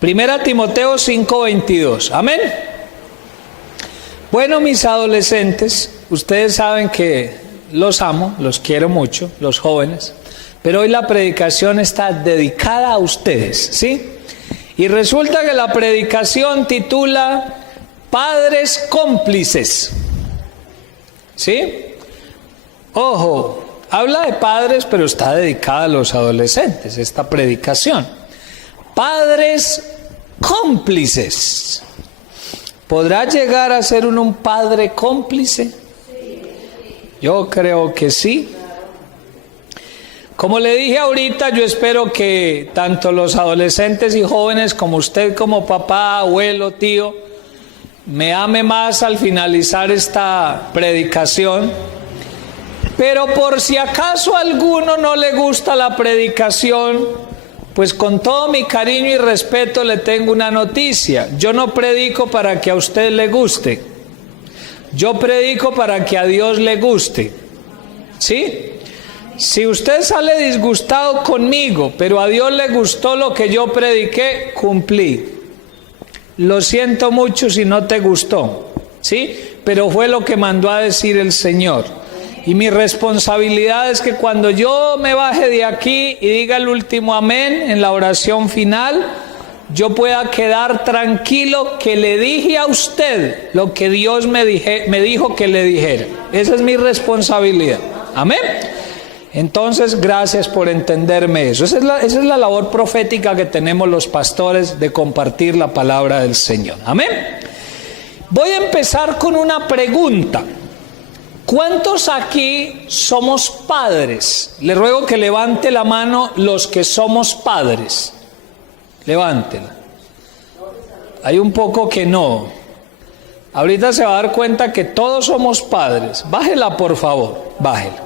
Primera Timoteo 5:22. Amén. Bueno, mis adolescentes, ustedes saben que los amo, los quiero mucho, los jóvenes, pero hoy la predicación está dedicada a ustedes, ¿sí? Y resulta que la predicación titula Padres cómplices, ¿sí? Ojo, habla de padres, pero está dedicada a los adolescentes, esta predicación. Padres cómplices. ¿Podrá llegar a ser un padre cómplice? Yo creo que sí. Como le dije ahorita, yo espero que tanto los adolescentes y jóvenes como usted como papá, abuelo, tío, me ame más al finalizar esta predicación. Pero por si acaso a alguno no le gusta la predicación, pues con todo mi cariño y respeto le tengo una noticia. Yo no predico para que a usted le guste. Yo predico para que a Dios le guste. ¿Sí? Si usted sale disgustado conmigo, pero a Dios le gustó lo que yo prediqué, cumplí. Lo siento mucho si no te gustó. ¿Sí? Pero fue lo que mandó a decir el Señor. Y mi responsabilidad es que cuando yo me baje de aquí y diga el último amén en la oración final, yo pueda quedar tranquilo que le dije a usted lo que Dios me dijo que le dijera. Esa es mi responsabilidad. Amén. Entonces, gracias por entenderme eso. Esa es la labor profética que tenemos los pastores de compartir la palabra del Señor. Amén. Voy a empezar con una pregunta. ¿Cuántos aquí somos padres? Le ruego que levante la mano los que somos padres. Levántela. Hay un poco que no. Ahorita se va a dar cuenta que todos somos padres. Bájela, por favor. Bájela.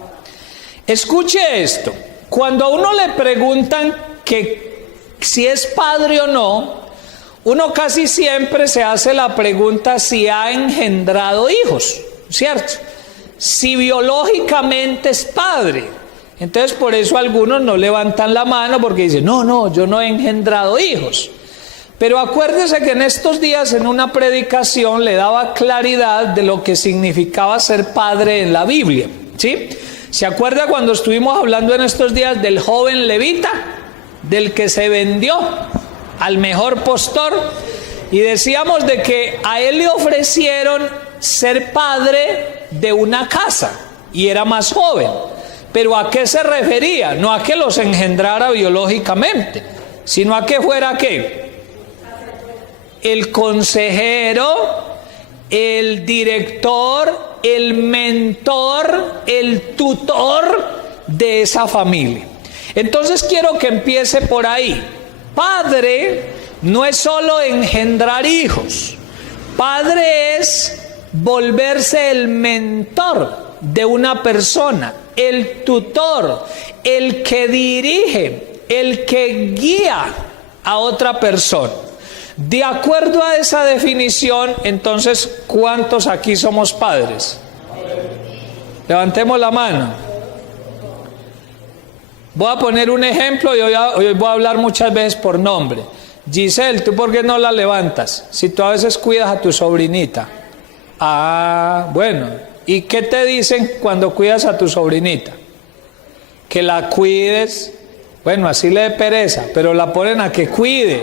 Escuche esto. Cuando a uno le preguntan que si es padre o no, uno casi siempre se hace la pregunta si ha engendrado hijos, ¿cierto? Si biológicamente es padre. Entonces por eso algunos no levantan la mano porque dicen, no, yo no he engendrado hijos. Pero acuérdese que en estos días en una predicación le daba claridad de lo que significaba ser padre en la Biblia, ¿sí? ¿Se acuerda cuando estuvimos hablando en estos días del joven levita? Del que se vendió al mejor postor. Y decíamos de que a él le ofrecieron ser padre de una casa y era más joven. ¿Pero a qué se refería? No a que los engendrara biológicamente, sino a que fuera ¿qué? El consejero, el director, el mentor, el tutor de esa familia. Entonces quiero que empiece por ahí. Padre no es solo engendrar hijos. Padre es volverse el mentor de una persona, el tutor, el que dirige, el que guía a otra persona. De acuerdo a esa definición, entonces, ¿cuántos aquí somos padres? Levantemos la mano. Voy a poner un ejemplo y hoy voy a hablar muchas veces por nombre. Giselle, ¿tú por qué no la levantas? Si tú a veces cuidas a tu sobrinita. Ah, bueno. ¿Y qué te dicen cuando cuidas a tu sobrinita? Que la cuides. Bueno, así le dé pereza, pero la ponen a que cuide,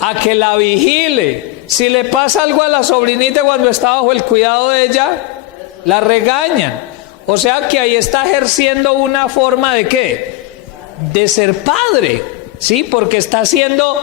a que la vigile. Si le pasa algo a la sobrinita cuando está bajo el cuidado de ella, la regañan. O sea que ahí está ejerciendo una forma de ¿qué? De ser padre, ¿sí? Porque está siendo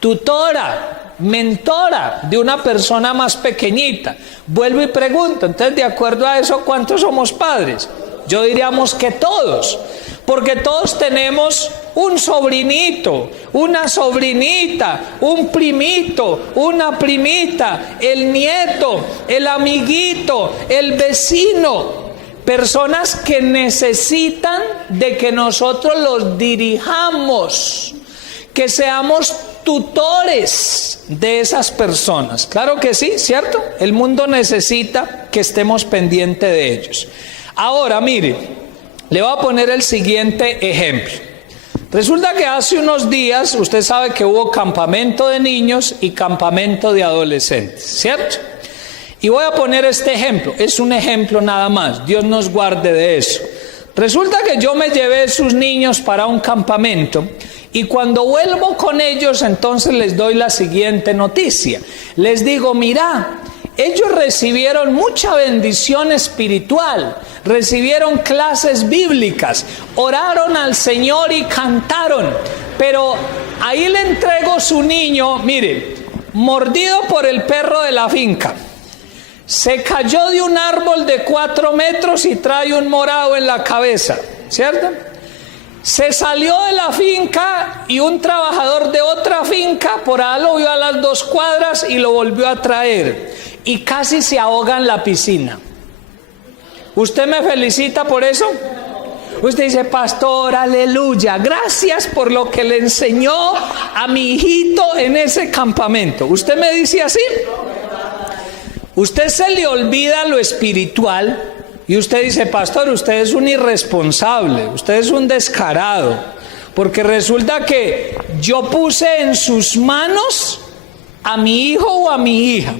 tutora, mentora de una persona más pequeñita. Vuelvo y pregunto, entonces, de acuerdo a eso, ¿cuántos somos padres? Yo diríamos que todos, porque todos tenemos un sobrinito, una sobrinita, un primito, una primita, el nieto, el amiguito, el vecino, personas que necesitan de que nosotros los dirijamos, que seamos tutores de esas personas. Claro que sí, ¿cierto? El mundo necesita que estemos pendientes de ellos. Ahora, mire, le voy a poner el siguiente ejemplo. Resulta que hace unos días, usted sabe que hubo campamento de niños y campamento de adolescentes, ¿cierto? Y voy a poner este ejemplo, es un ejemplo nada más, Dios nos guarde de eso. Resulta que yo me llevé a sus niños para un campamento y cuando vuelvo con ellos, entonces les doy la siguiente noticia. Les digo, mira, ellos recibieron mucha bendición espiritual, recibieron clases bíblicas, oraron al Señor y cantaron, pero ahí le entrego su niño, mire, mordido por el perro de la finca. Se cayó de un árbol de 4 metros y trae un morado en la cabeza, ¿cierto? Se salió de la finca y un trabajador de otra finca por allá lo vio a las 2 cuadras y lo volvió a traer. Y casi se ahoga en la piscina. ¿Usted me felicita por eso? Usted dice, pastor, aleluya, gracias por lo que le enseñó a mi hijito en ese campamento. ¿Usted me dice así? Usted se le olvida lo espiritual y usted dice, pastor, usted es un irresponsable, usted es un descarado, porque resulta que yo puse en sus manos a mi hijo o a mi hija.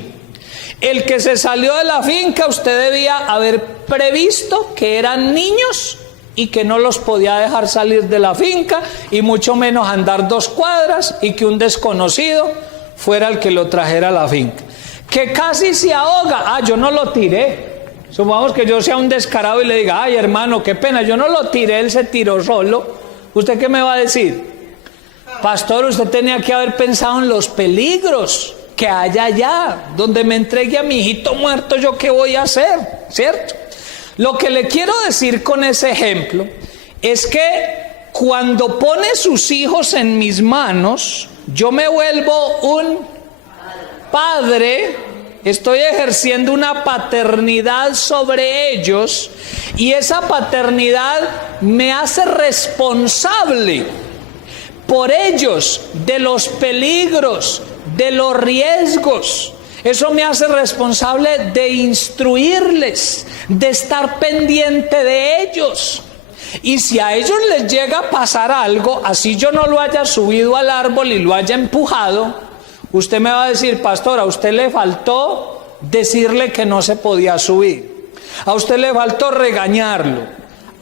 El que se salió de la finca, usted debía haber previsto que eran niños y que no los podía dejar salir de la finca y mucho menos andar 2 cuadras y que un desconocido fuera el que lo trajera a la finca. Que casi se ahoga. Yo no lo tiré. Supongamos que yo sea un descarado y le diga, ay hermano, qué pena, yo no lo tiré, él se tiró solo. ¿Usted qué me va a decir? Pastor, usted tenía que haber pensado en los peligros que hay allá, donde me entregue a mi hijito muerto, ¿yo qué voy a hacer? ¿Cierto? Lo que le quiero decir con ese ejemplo es que cuando pone sus hijos en mis manos, yo me vuelvo un padre, estoy ejerciendo una paternidad sobre ellos y esa paternidad me hace responsable por ellos de los peligros, de los riesgos. Eso me hace responsable de instruirles, de estar pendiente de ellos. Y si a ellos les llega a pasar algo, así yo no lo haya subido al árbol y lo haya empujado, usted me va a decir, pastor, a usted le faltó decirle que no se podía subir. A usted le faltó regañarlo.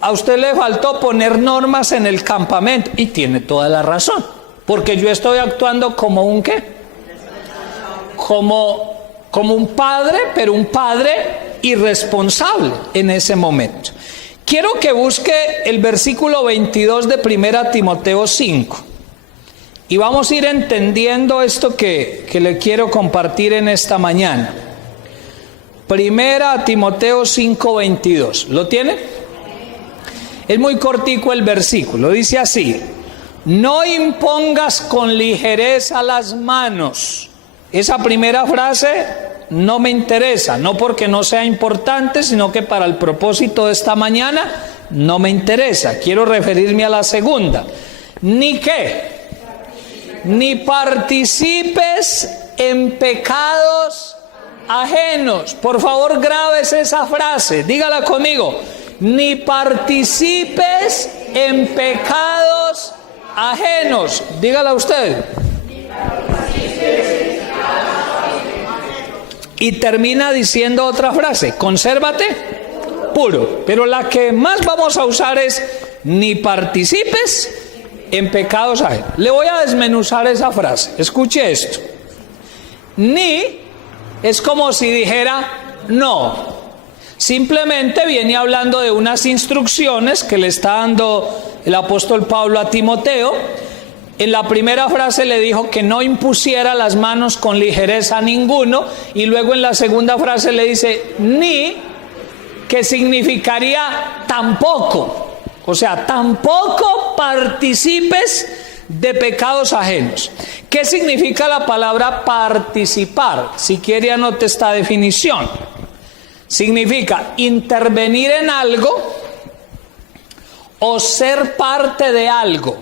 A usted le faltó poner normas en el campamento. Y tiene toda la razón. Porque yo estoy actuando como un ¿qué? Como un padre, pero un padre irresponsable en ese momento. Quiero que busque el versículo 22 de 1 Timoteo 5. Y vamos a ir entendiendo esto que le quiero compartir en esta mañana. 1 Timoteo 5:22. ¿Lo tiene? Es muy cortico el versículo. Dice así: no impongas con ligereza las manos. Esa primera frase no me interesa, no porque no sea importante, sino que para el propósito de esta mañana no me interesa. Quiero referirme a la segunda. ¿Ni qué? Ni participes en pecados ajenos. Por favor, grabes esa frase, dígala conmigo. Ni participes en pecados ajenos. Dígala usted. Y termina diciendo otra frase: consérvate puro. Pero la que más vamos a usar es ni participes en pecados ajenos. Le voy a desmenuzar esa frase. Escuche esto. Ni es como si dijera no. Simplemente viene hablando de unas instrucciones que le está dando el apóstol Pablo a Timoteo. En la primera frase le dijo que no impusiera las manos con ligereza a ninguno, y luego en la segunda frase le dice ni, que significaría tampoco. O sea, tampoco participes de pecados ajenos. ¿Qué significa la palabra participar? Si quiere, anote esta definición. Significa intervenir en algo o ser parte de algo.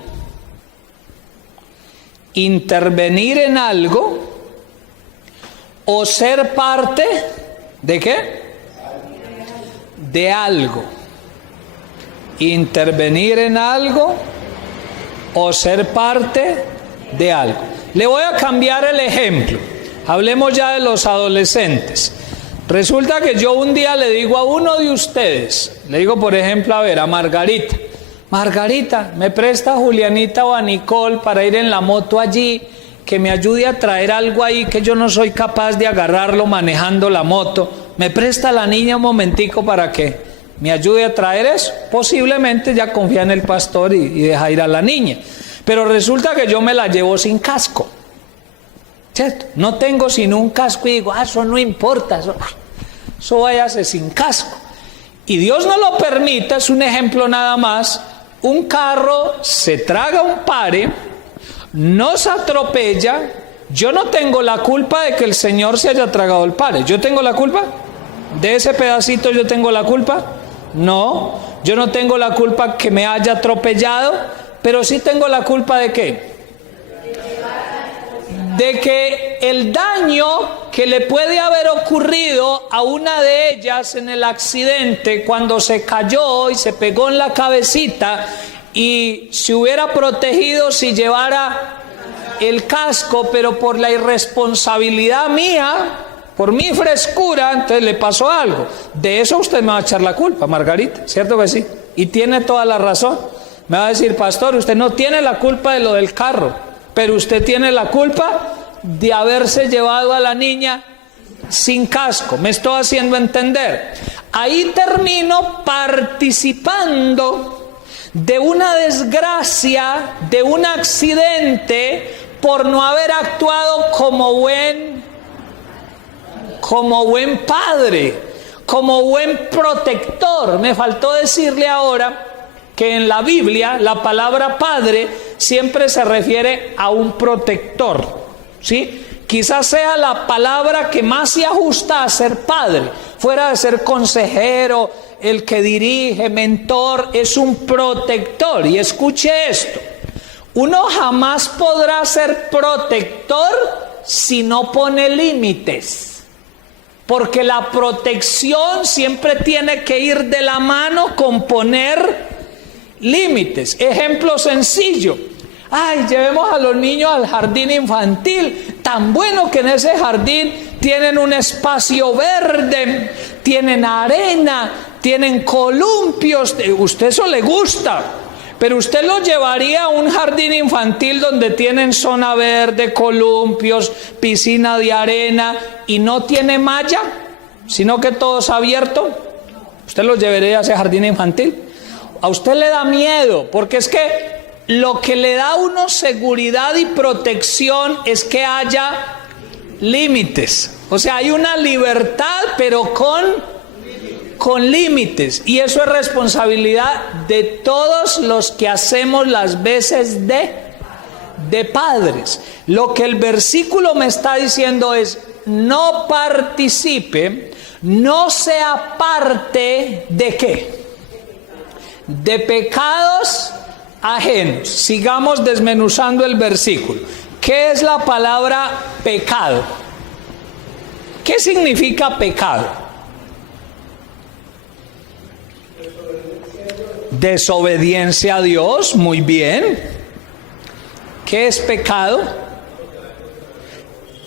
Intervenir en algo o ser parte ¿de qué? De algo. Intervenir en algo o ser parte de algo. Le voy a cambiar el ejemplo. Hablemos ya de los adolescentes. Resulta que yo un día le digo a uno de ustedes, le digo por ejemplo, a Margarita, Margarita, ¿me presta a Julianita o a Nicole para ir en la moto allí, que me ayude a traer algo ahí que yo no soy capaz de agarrarlo manejando la moto? ¿Me presta a la niña un momentico para que me ayude a traer eso? Posiblemente ya confía en el pastor y deja ir a la niña. Pero resulta que yo me la llevo sin casco, ¿cierto? No tengo sino un casco y digo, eso no importa, eso váyase sin casco. Y Dios no lo permita, es un ejemplo nada más. Un carro se traga un pare, nos atropella. Yo no tengo la culpa de que el Señor se haya tragado el pare. ¿Yo tengo la culpa? ¿De ese pedacito yo tengo la culpa? No, yo no tengo la culpa que me haya atropellado, pero sí tengo la culpa ¿de qué? De que el daño que le puede haber ocurrido a una de ellas en el accidente cuando se cayó y se pegó en la cabecita y se hubiera protegido si llevara el casco, pero por la irresponsabilidad mía, por mi frescura, entonces le pasó algo. De eso usted me va a echar la culpa, Margarita, ¿cierto que sí? Y tiene toda la razón. Me va a decir, pastor, usted no tiene la culpa de lo del carro, pero usted tiene la culpa de haberse llevado a la niña sin casco. ¿Me estoy haciendo entender? Ahí termino participando de una desgracia, de un accidente, por no haber actuado como buen padre, como buen protector. Me faltó decirle ahora que en la Biblia la palabra padre siempre se refiere a un protector, ¿sí? Quizás sea la palabra que más se ajusta a ser padre, fuera de ser consejero, el que dirige, mentor, es un protector. Y escuche esto, uno jamás podrá ser protector si no pone límites, porque la protección siempre tiene que ir de la mano con poner límites. Ejemplo sencillo: ay, llevemos a los niños al jardín infantil, tan bueno que en ese jardín tienen un espacio verde, tienen arena, tienen columpios. Usted eso le gusta, pero usted lo llevaría a un jardín infantil donde tienen zona verde, columpios, piscina de arena y no tiene malla, sino que todo es abierto. ¿Usted lo llevaría a ese jardín infantil? A usted le da miedo, porque es que lo que le da a uno seguridad y protección es que haya límites. O sea, hay una libertad, pero con límites. Y eso es responsabilidad de todos los que hacemos las veces de padres. Lo que el versículo me está diciendo es: no participe, no sea parte de ¿qué? De pecados ajenos. Sigamos desmenuzando el versículo. ¿Qué es la palabra pecado? ¿Qué significa pecado? Desobediencia a Dios. Muy bien. ¿Qué es pecado?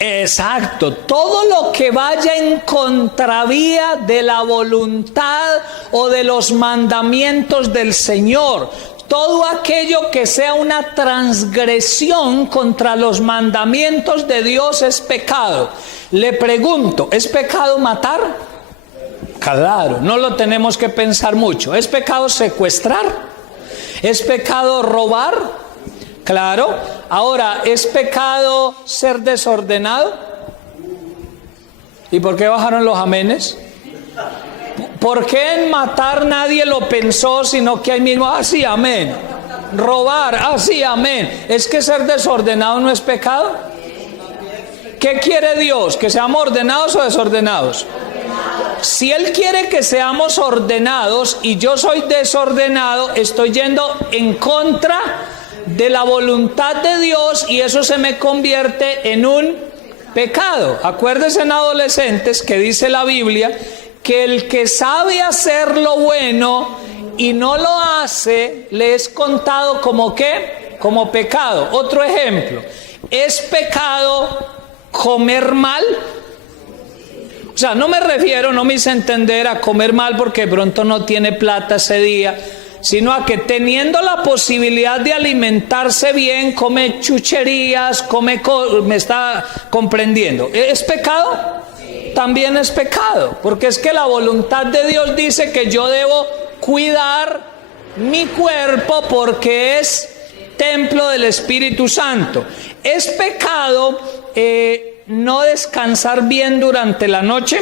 Exacto, todo lo que vaya en contravía de la voluntad o de los mandamientos del Señor, todo aquello que sea una transgresión contra los mandamientos de Dios es pecado. Le pregunto, ¿es pecado matar? Claro, no lo tenemos que pensar mucho. ¿Es pecado secuestrar? ¿Es pecado robar? Claro. Ahora, ¿es pecado ser desordenado? ¿Y por qué bajaron los amenes? ¿Por qué en matar nadie lo pensó, sino que ahí mismo, sí, amén? Robar, sí, amén. ¿Es que ser desordenado no es pecado? ¿Qué quiere Dios? ¿Que seamos ordenados o desordenados? Si Él quiere que seamos ordenados y yo soy desordenado, estoy yendo en contra de la voluntad de Dios y eso se me convierte en un pecado. Acuérdense, en adolescentes, que dice la Biblia que el que sabe hacer lo bueno y no lo hace, le es contado como ¿qué? como pecado. Otro ejemplo, ¿es pecado comer mal? O sea, no me refiero, no me hice entender a comer mal porque de pronto no tiene plata ese día, sino a que teniendo la posibilidad de alimentarse bien, come chucherías, me está comprendiendo. ¿Es pecado? Sí. También es pecado, porque es que la voluntad de Dios dice que yo debo cuidar mi cuerpo porque es templo del Espíritu Santo. ¿Es pecado no descansar bien durante la noche?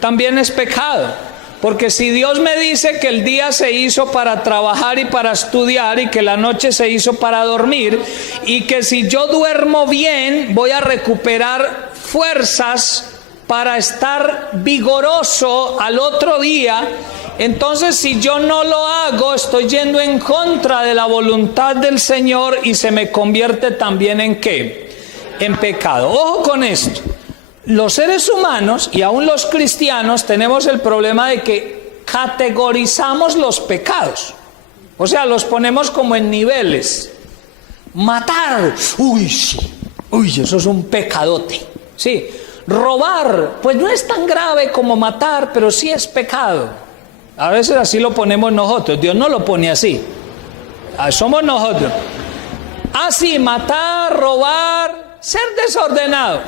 También es pecado. Porque si Dios me dice que el día se hizo para trabajar y para estudiar y que la noche se hizo para dormir y que si yo duermo bien voy a recuperar fuerzas para estar vigoroso al otro día, entonces si yo no lo hago estoy yendo en contra de la voluntad del Señor y se me convierte también ¿en qué? En pecado. Ojo con esto. Los seres humanos y aún los cristianos tenemos el problema de que categorizamos los pecados. O sea, los ponemos como en niveles. Matar, uy, sí, uy, eso es un pecadote. Sí, robar, pues no es tan grave como matar, pero sí es pecado. A veces así lo ponemos nosotros, Dios no lo pone así. Somos nosotros. Así, matar, robar, ser desordenado.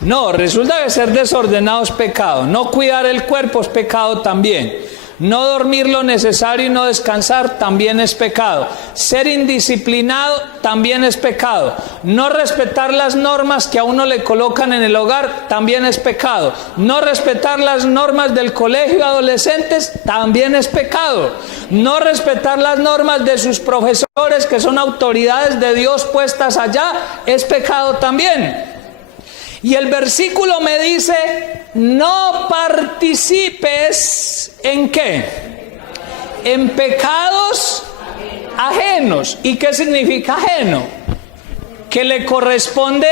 No, resulta que ser desordenado es pecado. No cuidar el cuerpo es pecado también. No dormir lo necesario y no descansar también es pecado. Ser indisciplinado también es pecado. No respetar las normas que a uno le colocan en el hogar también es pecado. No respetar las normas del colegio de adolescentes también es pecado. No respetar las normas de sus profesores que son autoridades de Dios puestas allá es pecado también. Y el versículo me dice, no participes ¿en qué? En pecados ajenos. ¿Y qué significa ajeno? Que le corresponde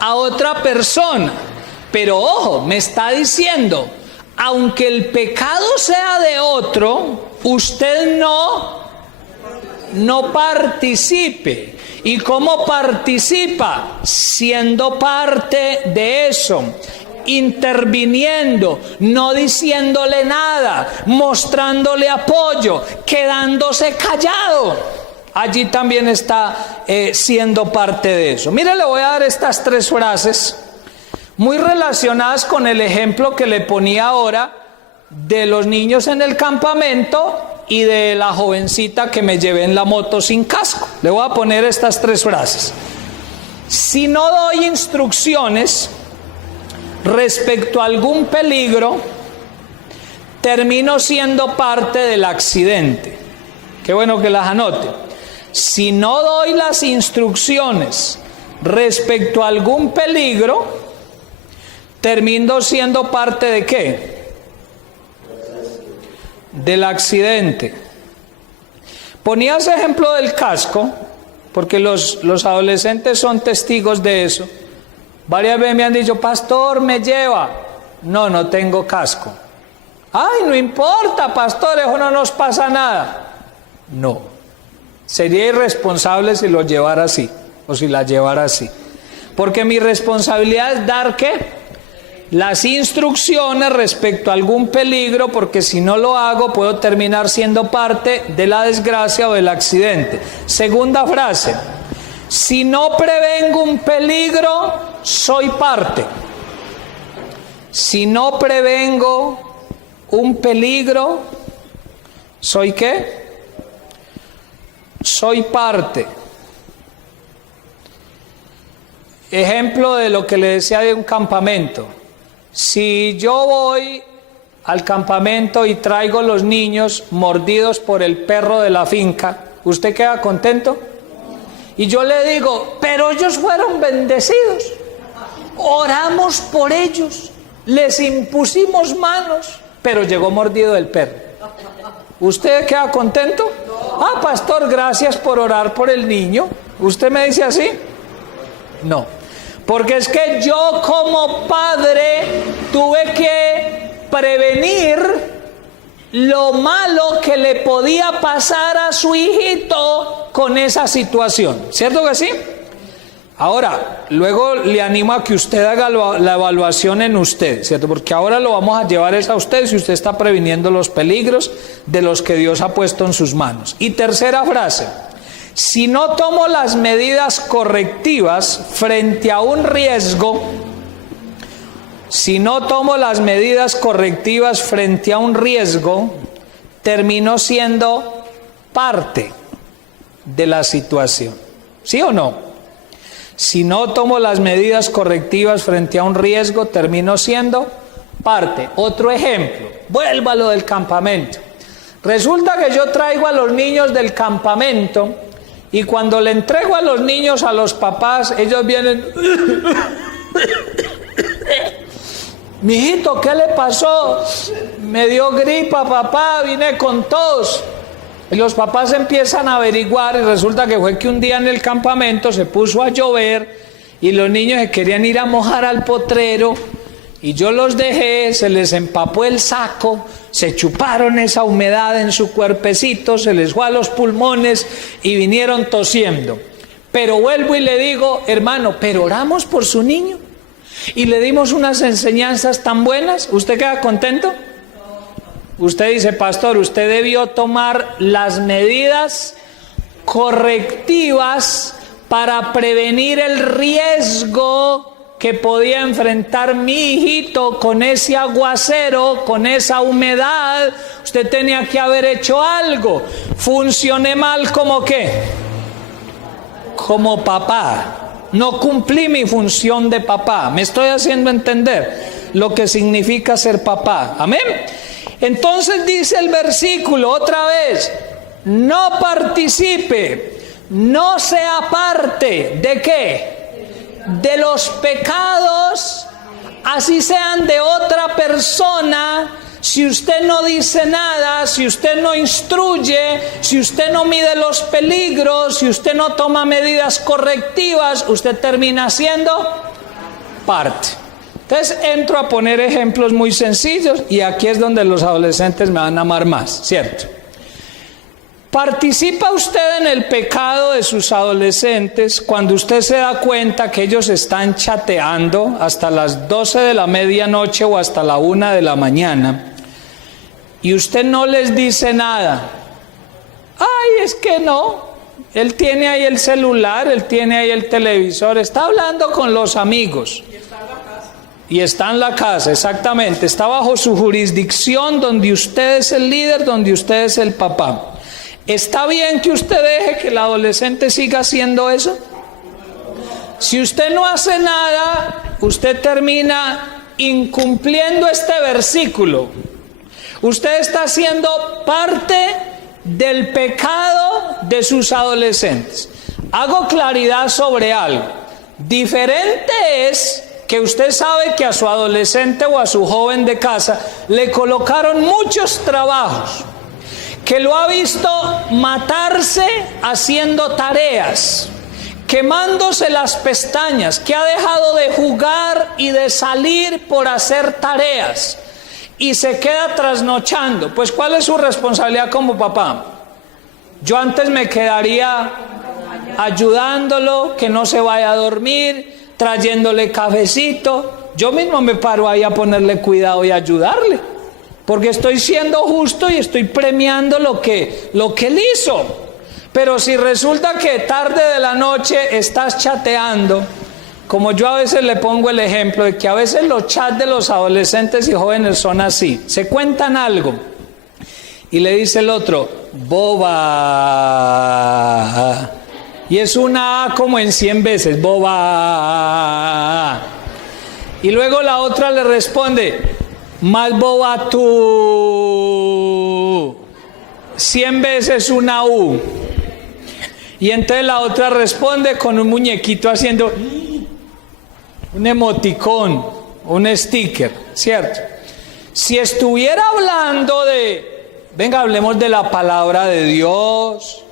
a otra persona. Pero ojo, me está diciendo, aunque el pecado sea de otro, usted no participe. ¿Y cómo participa? Siendo parte de eso, interviniendo, no diciéndole nada, mostrándole apoyo, quedándose callado. Allí también está siendo parte de eso. Mire, le voy a dar estas 3 frases muy relacionadas con el ejemplo que le ponía ahora de los niños en el campamento y de la jovencita que me llevé en la moto sin casco. Le voy a poner estas 3 frases. Si no doy instrucciones respecto a algún peligro, termino siendo parte del accidente. Qué bueno que las anote. Si no doy las instrucciones respecto a algún peligro, termino siendo parte ¿de qué? Del accidente. Ponía ese ejemplo del casco porque los adolescentes son testigos de eso. Varias veces me han dicho, pastor, ¿me lleva? No tengo casco. Ay, no importa, pastor, eso no nos pasa nada. No, sería irresponsable si lo llevara así o si la llevara así, porque mi responsabilidad es dar ¿qué? Las instrucciones respecto a algún peligro, porque si no lo hago puedo terminar siendo parte de la desgracia o del accidente. Segunda frase, si no prevengo un peligro, soy parte. Si no prevengo un peligro, ¿soy qué? Soy parte. Ejemplo de lo que le decía de un campamento. Si yo voy al campamento y traigo los niños mordidos por el perro de la finca, ¿usted queda contento? Y yo le digo, pero ellos fueron bendecidos, oramos por ellos, les impusimos manos, pero llegó mordido el perro. ¿Usted queda contento? Ah, pastor, gracias por orar por el niño. ¿Usted me dice así? No. Porque es que yo como padre tuve que prevenir lo malo que le podía pasar a su hijito con esa situación. ¿Cierto que sí? Ahora, luego le animo a que usted haga la evaluación en usted, ¿cierto? Porque ahora lo vamos a llevar es a usted si usted está previniendo los peligros de los que Dios ha puesto en sus manos. Y tercera frase: si no tomo las medidas correctivas frente a un riesgo, termino siendo parte de la situación. ¿Sí o no? Si no tomo las medidas correctivas frente a un riesgo, termino siendo parte. Otro ejemplo, vuelvo a lo del campamento. Resulta que yo traigo a los niños del campamento y cuando le entrego a los niños a los papás, ellos vienen... Mijito, ¿qué le pasó? Me dio gripa, papá, vine con tos. Y los papás empiezan a averiguar y resulta que fue que un día en el campamento se puso a llover y los niños se querían ir a mojar al potrero y yo los dejé, se les empapó el saco, se chuparon esa humedad en su cuerpecito, se les fue a los pulmones y vinieron tosiendo. Pero vuelvo y le digo, hermano, pero oramos por su niño y le dimos unas enseñanzas tan buenas. ¿Usted queda contento? Usted dice, pastor, usted debió tomar las medidas correctivas para prevenir el riesgo que podía enfrentar mi hijito con ese aguacero, con esa humedad. Usted tenía que haber hecho algo. Funcioné mal, ¿como qué? Como papá. No cumplí mi función de papá. Me estoy haciendo entender lo que significa ser papá. Amén. Entonces dice el versículo otra vez: no participe, no sea parte ¿de qué? De los pecados, así sean de otra persona. Si usted no dice nada, si usted no instruye, si usted no mide los peligros, si usted no toma medidas correctivas, usted termina siendo parte. Entonces entro a poner ejemplos muy sencillos y aquí es donde los adolescentes me van a amar más, ¿cierto? ¿Participa usted en el pecado de sus adolescentes cuando usted se da cuenta que ellos están chateando hasta las 12 de la medianoche o hasta la 1 de la mañana y usted no les dice nada? Ay, es que no, él tiene ahí el celular, él tiene ahí el televisor, está hablando con los amigos. Y está en la casa, exactamente, está bajo su jurisdicción donde usted es el líder, donde usted es el papá. ¿Está bien que usted deje que el adolescente siga haciendo eso? Si usted no hace nada, usted termina incumpliendo este versículo. Usted está siendo parte del pecado de sus adolescentes. Hago claridad sobre algo. Diferente es que usted sabe que a su adolescente o a su joven de casa le colocaron muchos trabajos, que lo ha visto matarse haciendo tareas, quemándose las pestañas, que ha dejado de jugar y de salir por hacer tareas y se queda trasnochando. Pues ¿cuál es su responsabilidad como papá? Yo antes me quedaría ayudándolo, que no se vaya a dormir, trayéndole cafecito. Yo mismo me paro ahí a ponerle cuidado y ayudarle, porque estoy siendo justo y estoy premiando lo que él hizo. Pero si resulta que tarde de la noche estás chateando, como yo a veces le pongo el ejemplo de que a veces los chats de los adolescentes y jóvenes son así, se cuentan algo y le dice el otro, boba. Y es una A como en 100 veces, boba. Y luego la otra le responde, más boba tú. 100 veces una U. Y entonces la otra responde con un muñequito haciendo un emoticón, un sticker, ¿cierto? Si estuviera hablando venga, hablemos de la palabra de Dios,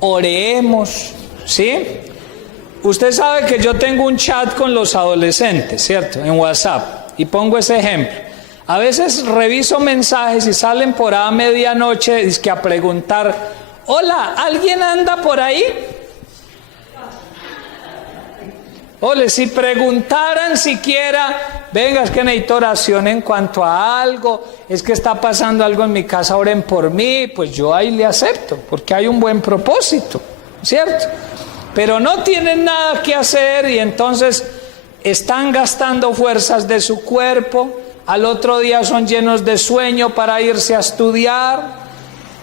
oremos, ¿sí? Usted sabe que yo tengo un chat con los adolescentes, ¿cierto? En WhatsApp. Y pongo ese ejemplo. A veces reviso mensajes y salen por a medianoche dizque a preguntar, hola, ¿alguien anda por ahí? Ole, si preguntaran siquiera, venga, es que necesito oración en cuanto a algo, es que está pasando algo en mi casa, oren por mí, pues yo ahí le acepto, porque hay un buen propósito, ¿cierto? Pero no tienen nada que hacer y entonces están gastando fuerzas de su cuerpo, al otro día son llenos de sueño para irse a estudiar,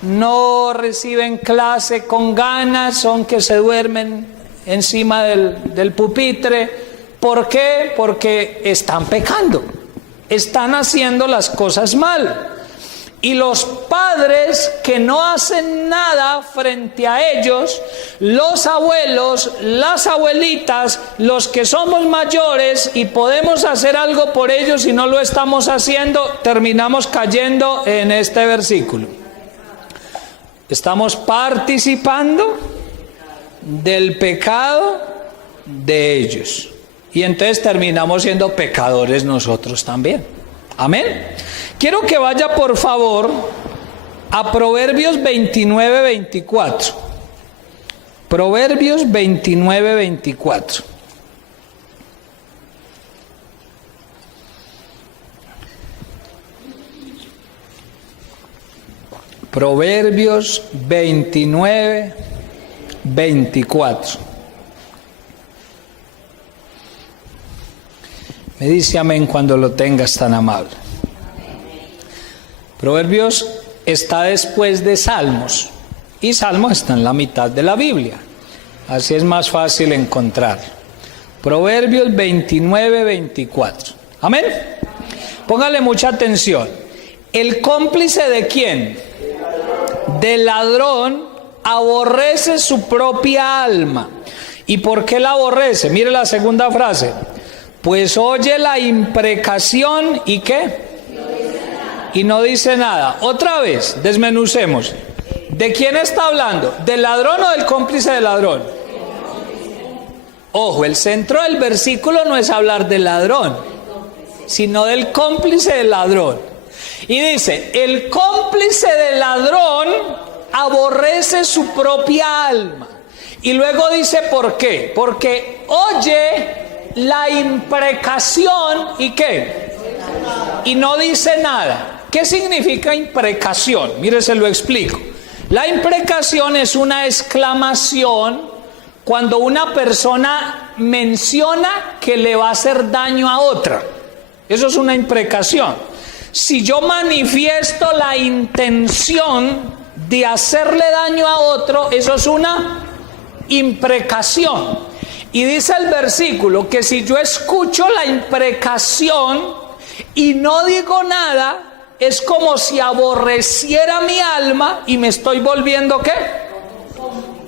no reciben clase con ganas, son que se duermen encima del pupitre. ¿Por qué? Porque están pecando, están haciendo las cosas mal. Y los padres que no hacen nada frente a ellos, los abuelos, las abuelitas, los que somos mayores y podemos hacer algo por ellos y no lo estamos haciendo, terminamos cayendo en este versículo. Estamos participando del pecado de ellos. Y entonces terminamos siendo pecadores nosotros también. Amén. Quiero que vaya por favor a Proverbios 29-24. Proverbios 29-24. Proverbios 29-24. Me dice amén cuando lo tengas, tan amable. Proverbios está después de Salmos, y Salmos está en la mitad de la Biblia, así es más fácil encontrar. Proverbios 29-24. Amén. Póngale mucha atención. El cómplice de quién? Del ladrón aborrece su propia alma. ¿Y por qué la aborrece? Mire la segunda frase. Pues oye la imprecación y ¿qué? Y no dice nada. Otra vez, desmenucemos. ¿De quién está hablando? ¿Del ladrón o del cómplice del ladrón? Ojo, el centro del versículo no es hablar del ladrón, sino del cómplice del ladrón. Y dice, el cómplice del ladrón aborrece su propia alma. Y luego dice, ¿por qué? Porque oye la imprecación y ¿qué? Y no dice nada. ¿Qué significa imprecación? Mire, se lo explico. La imprecación es una exclamación cuando una persona menciona que le va a hacer daño a otra. Eso es una imprecación. Si yo manifiesto la intención de hacerle daño a otro, eso es una imprecación. Y dice el versículo que si yo escucho la imprecación y no digo nada, es como si aborreciera mi alma y me estoy volviendo ¿qué?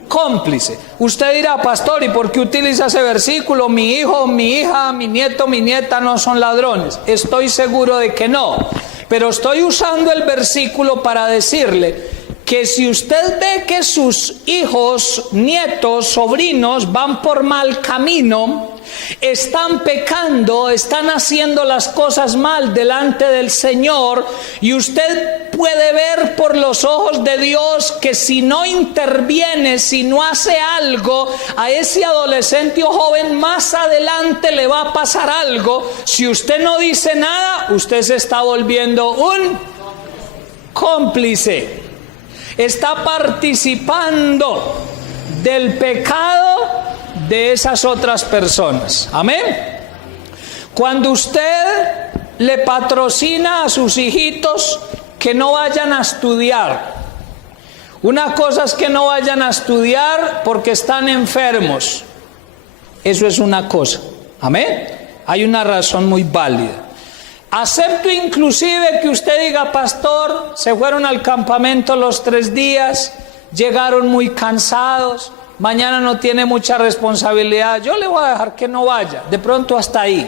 Cómplice. Usted dirá, pastor, ¿y por qué utiliza ese versículo? Mi hijo, mi hija, mi nieto, mi nieta no son ladrones. Estoy seguro de que no. Pero estoy usando el versículo para decirle que si usted ve que sus hijos, nietos, sobrinos van por mal camino, están pecando, están haciendo las cosas mal delante del Señor, y usted puede ver por los ojos de Dios que si no interviene, si no hace algo, a ese adolescente o joven más adelante le va a pasar algo. Si usted no dice nada, usted se está volviendo un cómplice. Está participando del pecado de esas otras personas. Amén. Cuando usted le patrocina a sus hijitos que no vayan a estudiar, una cosa es que no vayan a estudiar porque están enfermos. Eso es una cosa. Amén. Hay una razón muy válida. Acepto inclusive que usted diga, pastor, se fueron al campamento los 3 días, llegaron muy cansados, mañana no tiene mucha responsabilidad, yo le voy a dejar que no vaya, de pronto hasta ahí.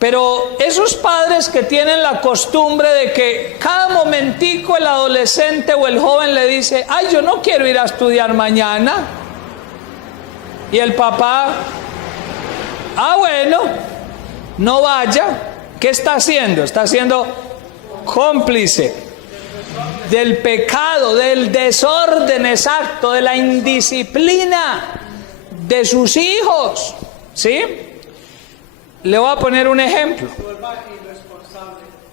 Pero esos padres que tienen la costumbre de que cada momentico el adolescente o el joven le dice, ay, yo no quiero ir a estudiar mañana, y el papá, bueno, no vaya. ¿Qué está haciendo? Está siendo cómplice del pecado, del desorden exacto, de la indisciplina de sus hijos. ¿Sí? Le voy a poner un ejemplo.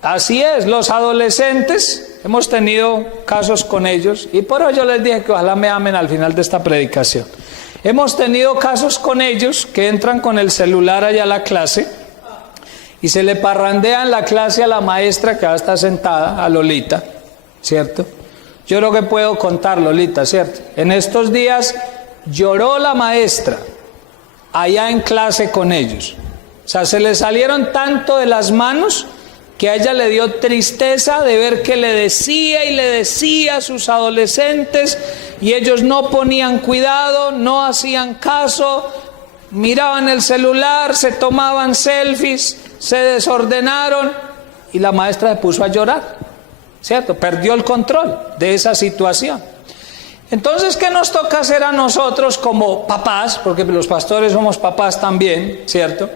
Así es, los adolescentes, hemos tenido casos con ellos, y por eso yo les dije que ojalá me amen al final de esta predicación. Hemos tenido casos con ellos que entran con el celular allá a la clase y se le parrandean la clase a la maestra que va a estar sentada, a Lolita, ¿cierto? Yo creo que puedo contar, Lolita, ¿cierto? En estos días lloró la maestra allá en clase con ellos. O sea, se le salieron tanto de las manos que a ella le dio tristeza de ver que le decía y le decía a sus adolescentes y ellos no ponían cuidado, no hacían caso, miraban el celular, se tomaban selfies, se desordenaron y la maestra se puso a llorar, ¿cierto? Perdió el control de esa situación. Entonces, ¿qué nos toca hacer a nosotros como papás? Porque los pastores somos papás también, ¿cierto?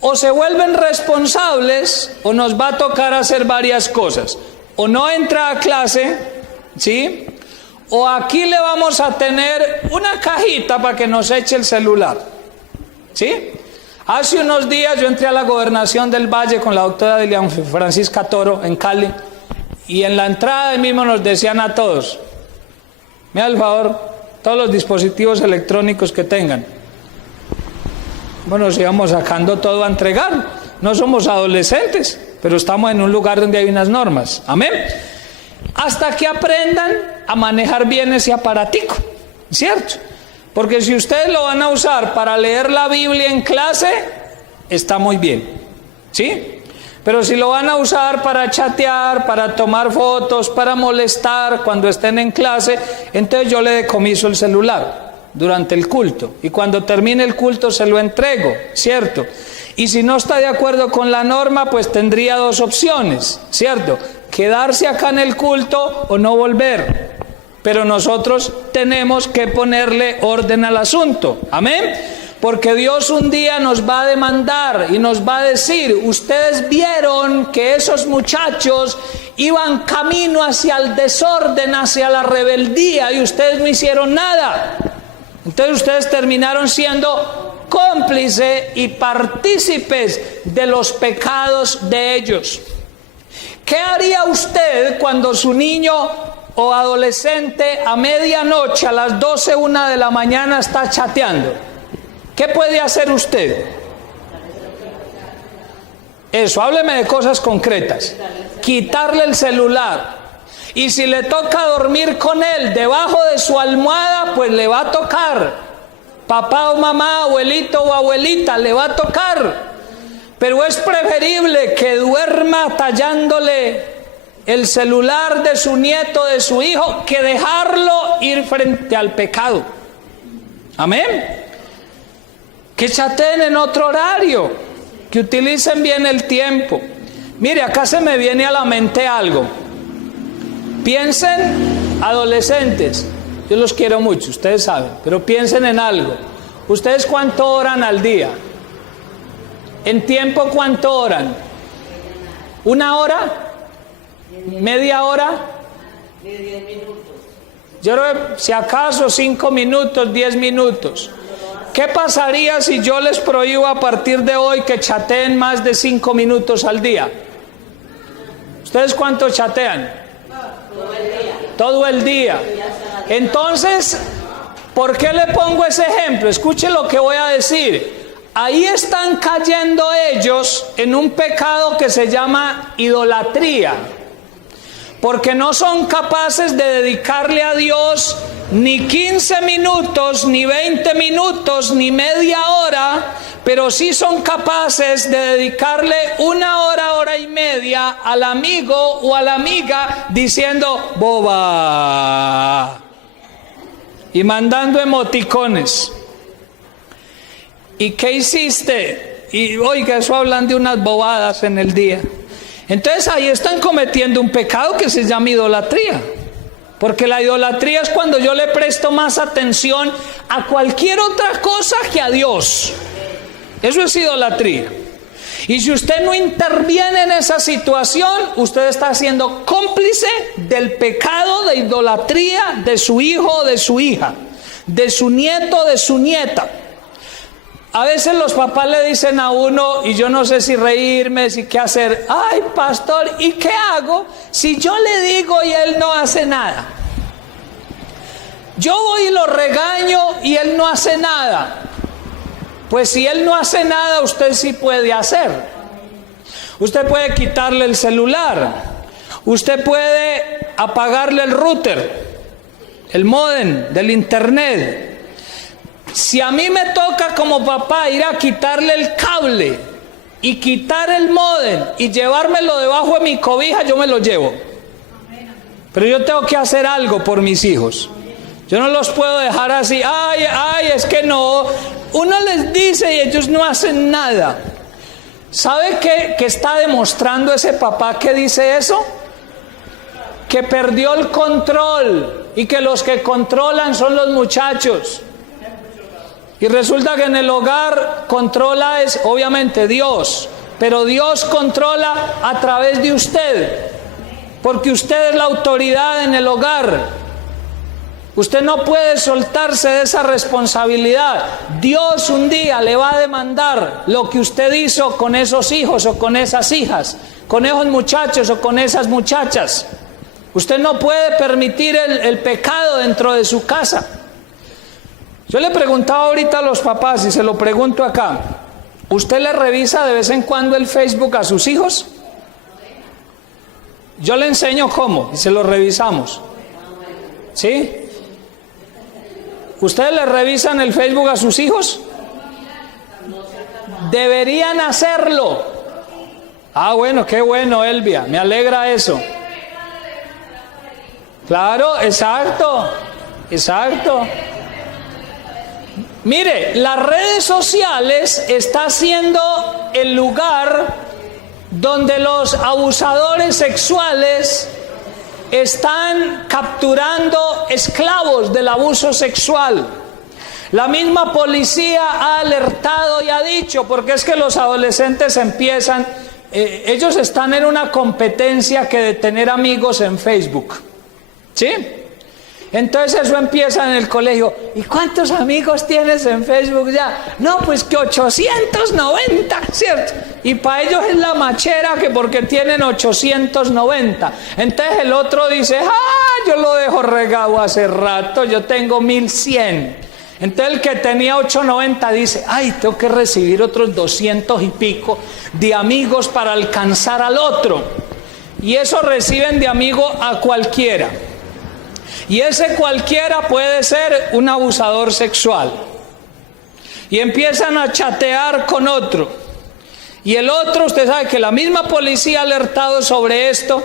O se vuelven responsables o nos va a tocar hacer varias cosas. O no entra a clase, ¿sí? O aquí le vamos a tener una cajita para que nos eche el celular, ¿sí? Hace unos días yo entré a la gobernación del Valle con la doctora Dilian Francisca Toro en Cali y en la entrada ahí mismo nos decían a todos, me da el favor, todos los dispositivos electrónicos que tengan. Bueno, nos íbamos sacando todo a entregar. No somos adolescentes, pero estamos en un lugar donde hay unas normas. Amén. Hasta que aprendan a manejar bien ese aparatico, ¿cierto? Porque si ustedes lo van a usar para leer la Biblia en clase, está muy bien, ¿sí? Pero si lo van a usar para chatear, para tomar fotos, para molestar cuando estén en clase, entonces yo le decomiso el celular durante el culto, y cuando termine el culto se lo entrego, ¿cierto? Y si no está de acuerdo con la norma, pues tendría dos opciones, ¿cierto? Quedarse acá en el culto o no volver, pero nosotros tenemos que ponerle orden al asunto, ¿amén? Porque Dios un día nos va a demandar y nos va a decir, ustedes vieron que esos muchachos iban camino hacia el desorden, hacia la rebeldía, y ustedes no hicieron nada. Entonces ustedes terminaron siendo cómplices y partícipes de los pecados de ellos. ¿Qué haría usted cuando su niño o adolescente a medianoche, a las 12, 1 de la mañana está chateando? ¿Qué puede hacer usted? Eso, hábleme de cosas concretas. Quitarle el celular. Y si le toca dormir con él debajo de su almohada, pues le va a tocar. Papá o mamá, abuelito o abuelita, le va a tocar. Pero es preferible que duerma tallándole el celular de su nieto, de su hijo, que dejarlo ir frente al pecado. Amén. Que chateen en otro horario, que utilicen bien el tiempo. Mire, acá se me viene a la mente algo. Piensen, adolescentes, yo los quiero mucho, ustedes saben, pero piensen en algo. ¿Ustedes cuánto oran al día? ¿En tiempo cuánto oran? ¿1 hora? ¿Media hora? 10 minutos. Yo creo que si acaso 5 minutos, 10 minutos. ¿Qué pasaría si yo les prohíbo a partir de hoy que chateen más de 5 minutos al día? ¿Ustedes cuánto chatean? Todo el día. Entonces, ¿por qué le pongo ese ejemplo? Escuche lo que voy a decir. Ahí están cayendo ellos en un pecado que se llama idolatría, porque no son capaces de dedicarle a Dios ni 15 minutos, ni 20 minutos, ni media hora, pero sí son capaces de dedicarle 1 hora, hora y media al amigo o a la amiga diciendo boba y mandando emoticones. ¿Y qué hiciste? Y oiga, eso hablan de unas bobadas en el día. Entonces ahí están cometiendo un pecado que se llama idolatría. Porque la idolatría es cuando yo le presto más atención a cualquier otra cosa que a Dios. Eso es idolatría. Y si usted no interviene en esa situación, usted está siendo cómplice del pecado de idolatría de su hijo o de su hija, de su nieto o de su nieta. A veces los papás le dicen a uno, y yo no sé si reírme, si qué hacer. Ay, pastor, ¿y qué hago si yo le digo y él no hace nada? Yo voy y lo regaño y él no hace nada. Pues si él no hace nada, usted sí puede hacer. Usted puede quitarle el celular. Usted puede apagarle el router, el módem del internet. Si a mí me toca como papá ir a quitarle el cable y quitar el módem y llevármelo debajo de mi cobija, yo me lo llevo. Pero yo tengo que hacer algo por mis hijos. Yo no los puedo dejar así, ay, es que no. Uno les dice y ellos no hacen nada. ¿Sabe qué está demostrando ese papá que dice eso? Que perdió el control y que los que controlan son los muchachos. Y resulta que en el hogar controla es obviamente Dios, pero Dios controla a través de usted, porque usted es la autoridad en el hogar. Usted no puede soltarse de esa responsabilidad. Dios un día le va a demandar lo que usted hizo con esos hijos o con esas hijas, con esos muchachos o con esas muchachas. Usted no puede permitir el pecado dentro de su casa. Yo le preguntaba ahorita a los papás y se lo pregunto acá. ¿Usted le revisa de vez en cuando el Facebook a sus hijos? Yo le enseño cómo y se lo revisamos. ¿Sí? ¿Ustedes le revisan el Facebook a sus hijos? Deberían hacerlo. Ah, bueno, qué bueno, Elvia. Me alegra eso. Claro, exacto. Mire, las redes sociales está siendo el lugar donde los abusadores sexuales están capturando esclavos del abuso sexual. La misma policía ha alertado y ha dicho, porque es que los adolescentes empiezan, ellos están en una competencia que de tener amigos en Facebook, ¿sí? Entonces eso empieza en el colegio. ¿Y cuántos amigos tienes en Facebook ya? No, pues que 890, ¿cierto? Y para ellos es la machera que porque tienen 890. Entonces el otro dice, yo lo dejo regado hace rato, yo tengo 1100. Entonces el que tenía 890 dice, tengo que recibir otros 200 y pico de amigos para alcanzar al otro. Y eso reciben de amigo a cualquiera. Y ese cualquiera puede ser un abusador sexual. Y empiezan a chatear con otro. Y el otro, usted sabe que la misma policía ha alertado sobre esto.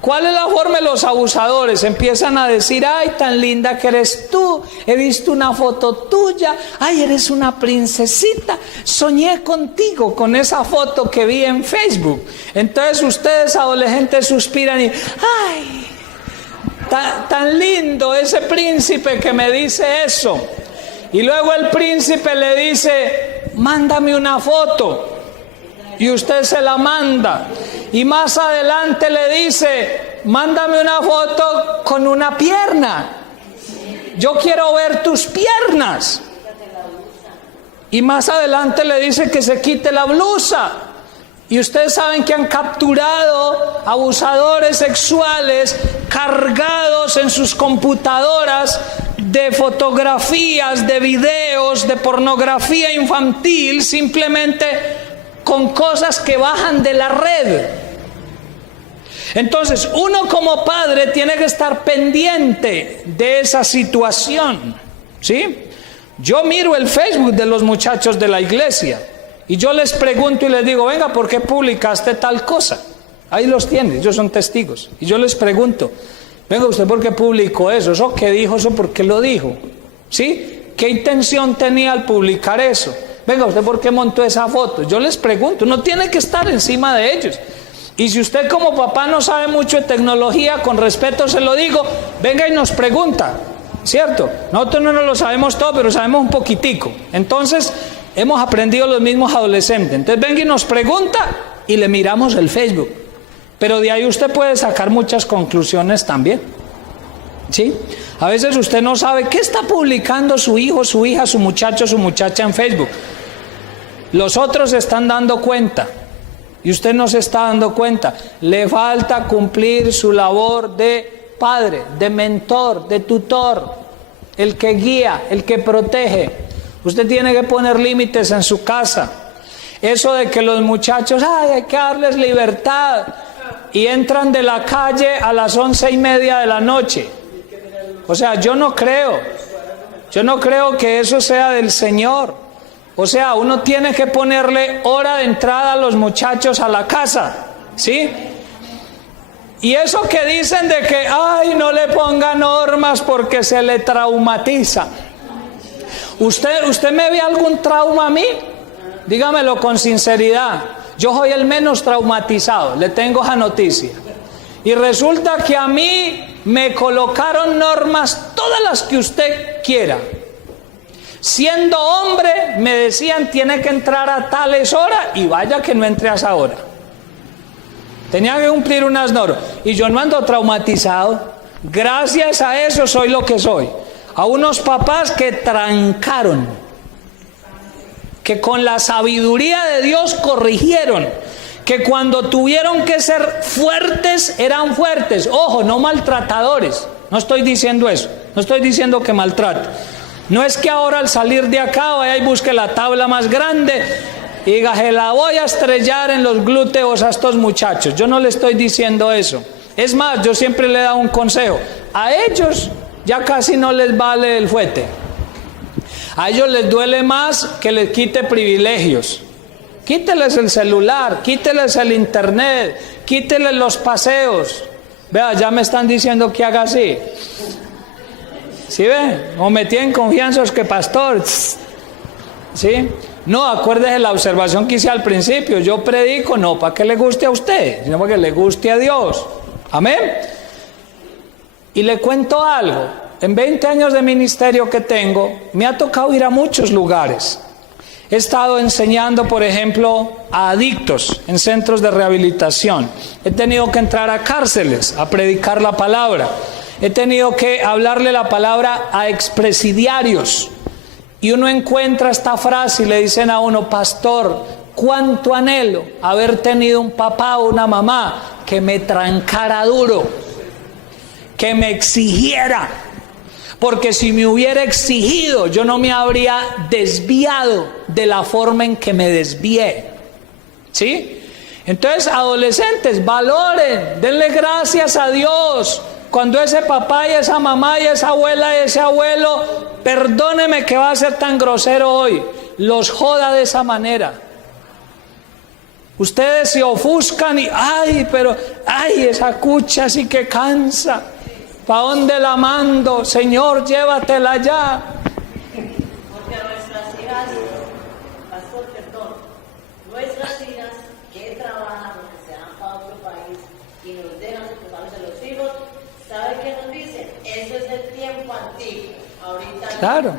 ¿Cuál es la forma de los abusadores? Empiezan a decir, tan linda que eres tú, he visto una foto tuya, eres una princesita, soñé contigo con esa foto que vi en Facebook. Entonces ustedes adolescentes suspiran y, tan lindo ese príncipe que me dice eso. Y luego el príncipe le dice, mándame una foto. Y usted se la manda. Y más adelante le dice, mándame una foto con una pierna. Yo quiero ver tus piernas. Y más adelante le dice que se quite la blusa. Y ustedes saben que han capturado abusadores sexuales cargados en sus computadoras de fotografías, de videos, de pornografía infantil, simplemente con cosas que bajan de la red. Entonces, uno como padre tiene que estar pendiente de esa situación, ¿sí? Yo miro el Facebook de los muchachos de la iglesia y yo les pregunto y les digo, venga, ¿por qué publicaste tal cosa? Ahí los tiene, ellos son testigos. Y yo les pregunto, venga, ¿usted por qué publicó eso? ¿Eso qué dijo? ¿Eso por qué lo dijo? ¿Sí? ¿Qué intención tenía al publicar eso? Venga, ¿usted por qué montó esa foto? Yo les pregunto, uno tiene que estar encima de ellos. Y si usted como papá no sabe mucho de tecnología, con respeto se lo digo, venga y nos pregunta, ¿cierto? Nosotros no nos lo sabemos todo, pero sabemos un poquitico. Entonces, hemos aprendido los mismos adolescentes. Entonces venga y nos pregunta y le miramos el Facebook. Pero de ahí usted puede sacar muchas conclusiones también. ¿Sí? A veces usted no sabe qué está publicando su hijo, su hija, su muchacho, su muchacha en Facebook. Los otros se están dando cuenta y usted no se está dando cuenta. Le falta cumplir su labor de padre, de mentor, de tutor, el que guía, el que protege. Usted tiene que poner límites en su casa. Eso de que los muchachos, hay que darles libertad, y entran de la calle a las 11:30 de la noche. O sea, yo no creo que eso sea del Señor. O sea, uno tiene que ponerle hora de entrada a los muchachos a la casa, ¿sí? Y eso que dicen de que, no le ponga normas porque se le traumatiza. ¿Usted me ve algún trauma a mí? Dígamelo con sinceridad. Yo soy el menos traumatizado, le tengo esa noticia. Y resulta que a mí me colocaron normas, todas las que usted quiera. Siendo hombre, me decían, tiene que entrar a tales horas, y vaya que no entré a esa hora. Tenía que cumplir unas normas. Y yo no ando traumatizado. Gracias a eso soy lo que soy. A unos papás que trancaron, que con la sabiduría de Dios corrigieron, que cuando tuvieron que ser fuertes, eran fuertes. Ojo, no maltratadores. No estoy diciendo eso. No estoy diciendo que maltrate. No es que ahora al salir de acá vaya y busque la tabla más grande y diga, se la voy a estrellar en los glúteos a estos muchachos. Yo no le estoy diciendo eso. Es más, yo siempre le he dado un consejo. A ellos ya casi no les vale el fuete. A ellos les duele más que les quite privilegios. Quíteles el celular, quíteles el internet, quíteles los paseos. Vea, ya me están diciendo que haga así. ¿Sí ve? O me tienen confianza es que pastor. ¿Sí? No, acuérdese la observación que hice al principio. Yo predico no para que le guste a usted, sino para que le guste a Dios. Amén. Y le cuento algo. En 20 años de ministerio que tengo, me ha tocado ir a muchos lugares. He estado enseñando, por ejemplo, a adictos en centros de rehabilitación. He tenido que entrar a cárceles a predicar la palabra. He tenido que hablarle la palabra a expresidiarios. Y uno encuentra esta frase y le dicen a uno, pastor, cuánto anhelo haber tenido un papá o una mamá que me trancara duro, que me exigiera. Porque si me hubiera exigido, yo no me habría desviado de la forma en que me desvié. ¿Sí? Entonces, adolescentes, valoren, denle gracias a Dios. Cuando ese papá y esa mamá y esa abuela y ese abuelo, perdóneme que va a ser tan grosero hoy, los joda de esa manera. Ustedes se ofuscan y, esa cucha sí que cansa. ¿Para dónde la mando? Señor, llévatela ya. Porque nuestras hijas, pastor, perdón, nuestras hijas que trabajan o que se van para otro país y nos dejan ocuparnos de los hijos, ¿sabe qué nos dicen? Eso es del tiempo antiguo. Ahorita claro.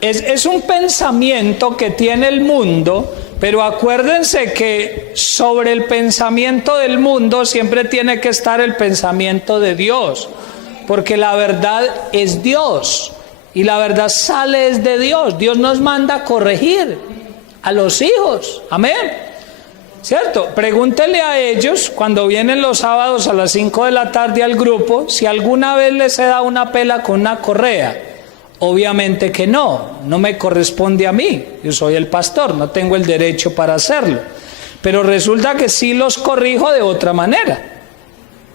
Es un pensamiento que tiene el mundo. Pero acuérdense que sobre el pensamiento del mundo siempre tiene que estar el pensamiento de Dios, porque la verdad es Dios y la verdad sale de Dios. Dios nos manda a corregir a los hijos, amén, ¿cierto? Pregúntele a ellos cuando vienen los sábados a las 5 de la tarde al grupo si alguna vez les he dado una pela con una correa. Obviamente que no me corresponde a mí, yo soy el pastor, no tengo el derecho para hacerlo, pero resulta que sí los corrijo de otra manera.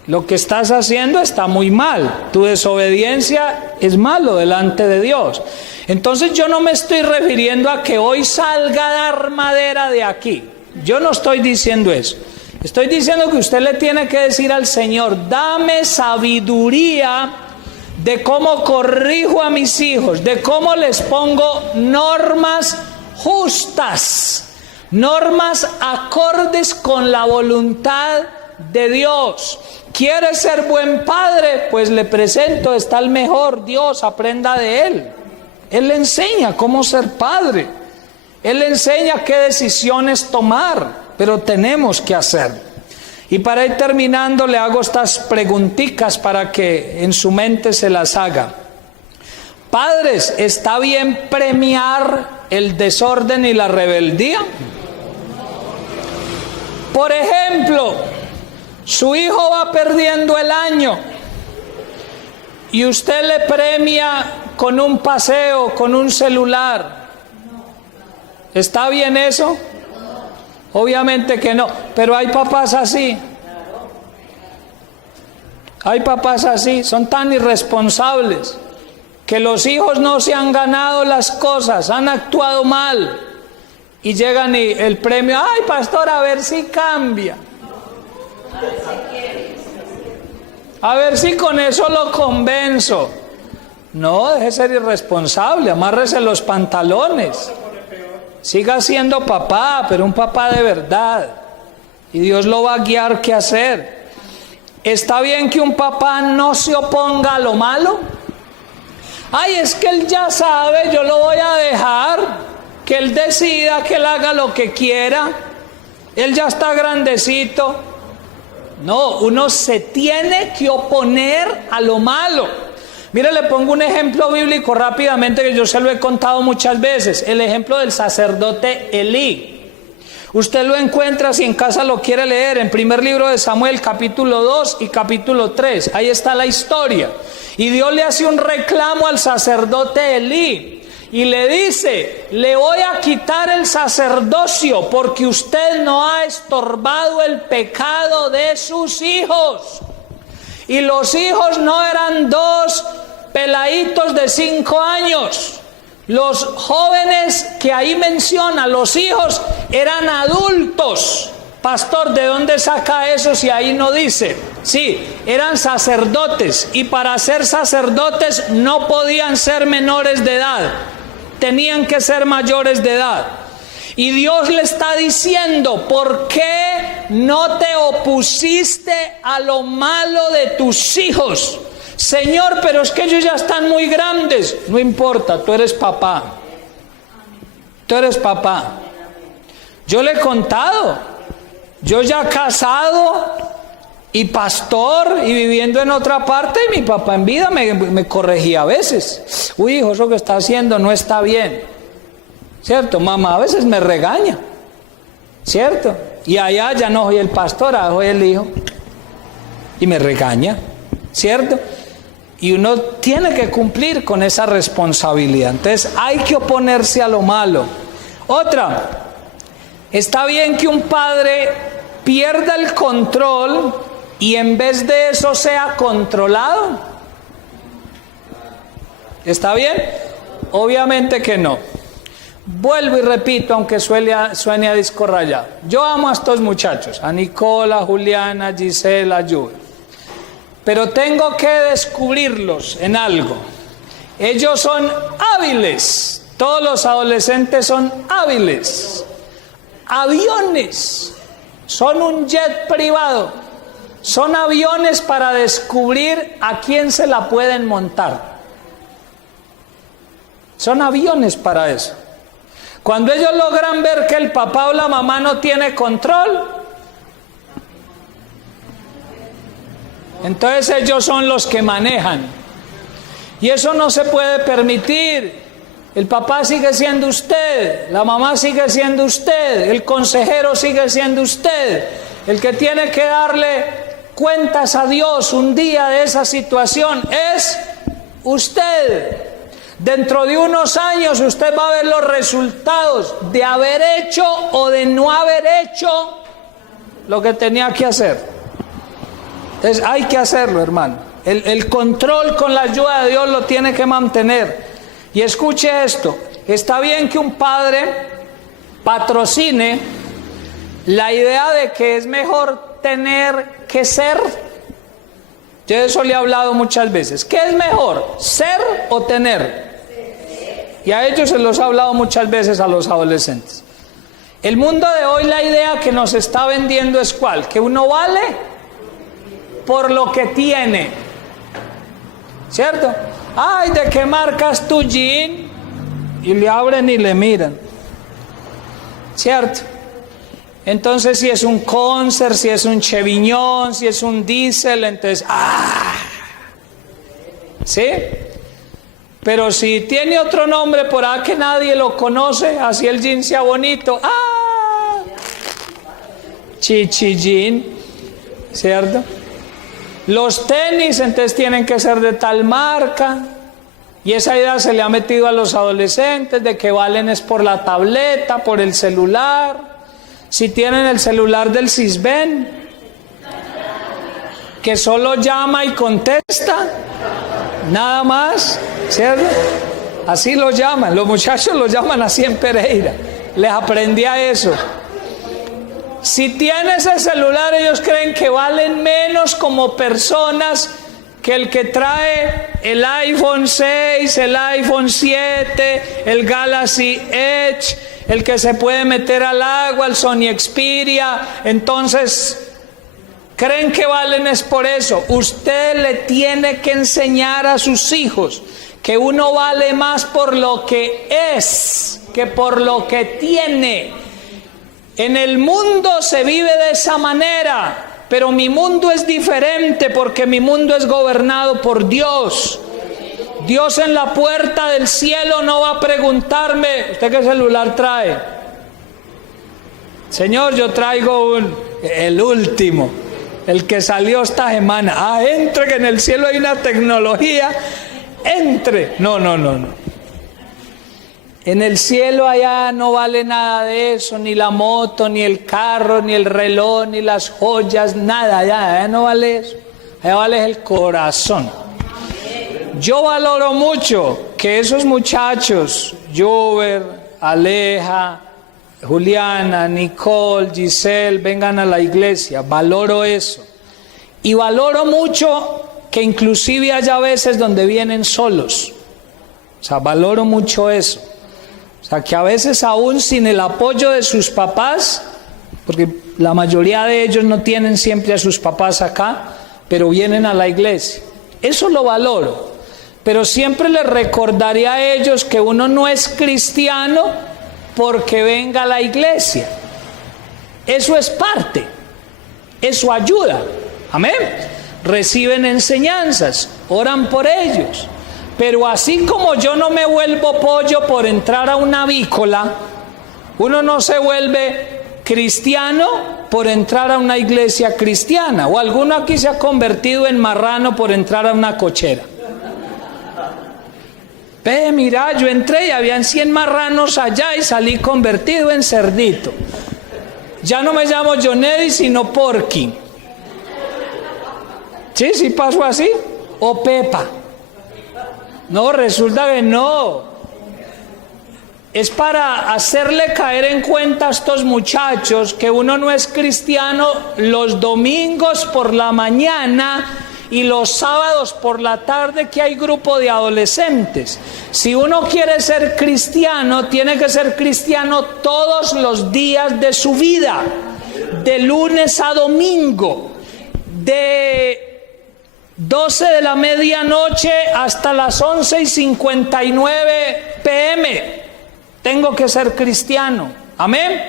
Lo que estás haciendo está muy mal, tu desobediencia es malo delante de Dios. Entonces yo no me estoy refiriendo a que hoy salga a dar madera de aquí, yo no estoy diciendo eso. Estoy diciendo que usted le tiene que decir al Señor, dame sabiduría de cómo corrijo a mis hijos, de cómo les pongo normas justas, normas acordes con la voluntad de Dios. ¿Quiere ser buen padre? Pues le presento, está el mejor Dios, aprenda de él. Él le enseña cómo ser padre. Él le enseña qué decisiones tomar, pero tenemos que hacerlo. Y para ir terminando, le hago estas preguntitas para que en su mente se las haga. Padres, ¿está bien premiar el desorden y la rebeldía? Por ejemplo, su hijo va perdiendo el año y usted le premia con un paseo, con un celular. ¿Está bien eso? Obviamente que no, pero hay papás así. Hay papás así, son tan irresponsables que los hijos no se han ganado las cosas, han actuado mal y llegan y el premio, ay pastor, a ver si cambia. A ver si con eso lo convenzo. No, deje de ser irresponsable, amárrese los pantalones. Siga siendo papá, pero un papá de verdad. Y Dios lo va a guiar qué hacer. ¿Está bien que un papá no se oponga a lo malo? Ay, es que él ya sabe, yo lo voy a dejar, que él decida, que él haga lo que quiera. Él ya está grandecito. No, uno se tiene que oponer a lo malo. Mire, le pongo un ejemplo bíblico rápidamente que yo se lo he contado muchas veces. El ejemplo del sacerdote Elí. Usted lo encuentra, si en casa lo quiere leer, en primer libro de Samuel, capítulo 2 y capítulo 3. Ahí está la historia. Y Dios le hace un reclamo al sacerdote Elí. Y le dice, le voy a quitar el sacerdocio porque usted no ha estorbado el pecado de sus hijos. Y los hijos no eran dos peladitos de 5 años. Los jóvenes que ahí menciona, los hijos, eran adultos. Pastor, ¿de dónde saca eso si ahí no dice? Sí, eran sacerdotes y para ser sacerdotes no podían ser menores de edad. Tenían que ser mayores de edad. Y Dios le está diciendo, ¿por qué no te opusiste a lo malo de tus hijos? Señor, pero es que ellos ya están muy grandes. No importa, tú eres papá. Tú eres papá. Yo le he contado, yo ya casado y pastor y viviendo en otra parte, y mi papá en vida me corregía a veces. Uy, hijo, eso que está haciendo no está bien. ¿Cierto? Mamá a veces me regaña. ¿Cierto? Y allá ya no soy el pastor, ahora soy el hijo. Y me regaña. ¿Cierto? Y uno tiene que cumplir con esa responsabilidad. Entonces hay que oponerse a lo malo. Otra, está bien que un padre pierda el control y en vez de eso sea controlado. ¿Está bien? Obviamente que no. Vuelvo y repito, aunque suene a disco rayado. Yo amo a estos muchachos, a Nicola, Juliana, Gisela, Juve. Pero tengo que descubrirlos en algo. Ellos son hábiles. Todos los adolescentes son hábiles. Aviones. Son un jet privado. Son aviones para descubrir a quién se la pueden montar. Son aviones para eso. Cuando ellos logran ver que el papá o la mamá no tiene control, entonces ellos son los que manejan. Y eso no se puede permitir. El papá sigue siendo usted, la mamá sigue siendo usted, el consejero sigue siendo usted. El que tiene que darle cuentas a Dios un día de esa situación es usted. Dentro de unos años usted va a ver los resultados de haber hecho o de no haber hecho lo que tenía que hacer. Entonces hay que hacerlo, hermano. El control con la ayuda de Dios lo tiene que mantener. Y escuche esto, está bien que un padre patrocine la idea de que es mejor tener que ser. Yo de eso le he hablado muchas veces. ¿Qué es mejor, ser o tener? Y a ellos se los he hablado muchas veces a los adolescentes. El mundo de hoy, la idea que nos está vendiendo es ¿cuál? Que uno vale por lo que tiene. ¿Cierto? Ay, ¿de qué marca es tu jean? y le abren y le miran, ¿cierto? Entonces si es un Concert, si es un Chevignon, si es un Diesel, entonces ¿sí? Pero si tiene otro nombre por ahí que nadie lo conoce, así el jean sea bonito, chichillín, ¿cierto? Los tenis entonces tienen que ser de tal marca, y esa idea se le ha metido a los adolescentes de que valen es por la tableta, por el celular. Si tienen el celular del Sisbén, que solo llama y contesta, nada más, ¿cierto? Así lo llaman, los muchachos lo llaman así en Pereira, les aprendí a eso. Si tiene ese celular, ellos creen que valen menos como personas que el que trae el iPhone 6, el iPhone 7, el Galaxy Edge, el que se puede meter al agua, el Sony Xperia. Entonces, creen que valen es por eso. Usted le tiene que enseñar a sus hijos que uno vale más por lo que es que por lo que tiene. En el mundo se vive de esa manera, pero mi mundo es diferente porque mi mundo es gobernado por Dios. Dios en la puerta del cielo no va a preguntarme, ¿usted qué celular trae? Señor, yo traigo el último, el que salió esta semana. Entre, que en el cielo hay una tecnología, entre. No. En el cielo allá no vale nada de eso, ni la moto, ni el carro, ni el reloj, ni las joyas, nada, allá no vale eso. Allá vale el corazón. Yo valoro mucho que esos muchachos, Jover, Aleja, Juliana, Nicole, Giselle, vengan a la iglesia. Valoro eso. Y valoro mucho que inclusive haya veces donde vienen solos. O sea, valoro mucho eso. O sea, que a veces aún sin el apoyo de sus papás, porque la mayoría de ellos no tienen siempre a sus papás acá, pero vienen a la iglesia. Eso lo valoro. Pero siempre les recordaré a ellos que uno no es cristiano porque venga a la iglesia. Eso es parte. Eso ayuda. Amén. Reciben enseñanzas, oran por ellos. Pero así como yo no me vuelvo pollo por entrar a una avícola, uno no se vuelve cristiano por entrar a una iglesia cristiana. O alguno aquí se ha convertido en marrano por entrar a una cochera. Ve, mira, yo entré y habían 100 marranos allá y salí convertido en cerdito. Ya no me llamo Jonedi sino Porky. ¿Sí pasó así? O Pepa. No, resulta que no. Es para hacerle caer en cuenta a estos muchachos que uno no es cristiano los domingos por la mañana y los sábados por la tarde que hay grupo de adolescentes. Si uno quiere ser cristiano, tiene que ser cristiano todos los días de su vida, de lunes a domingo, de 12 de la medianoche hasta las 11:59 p.m. Tengo que ser cristiano. Amén.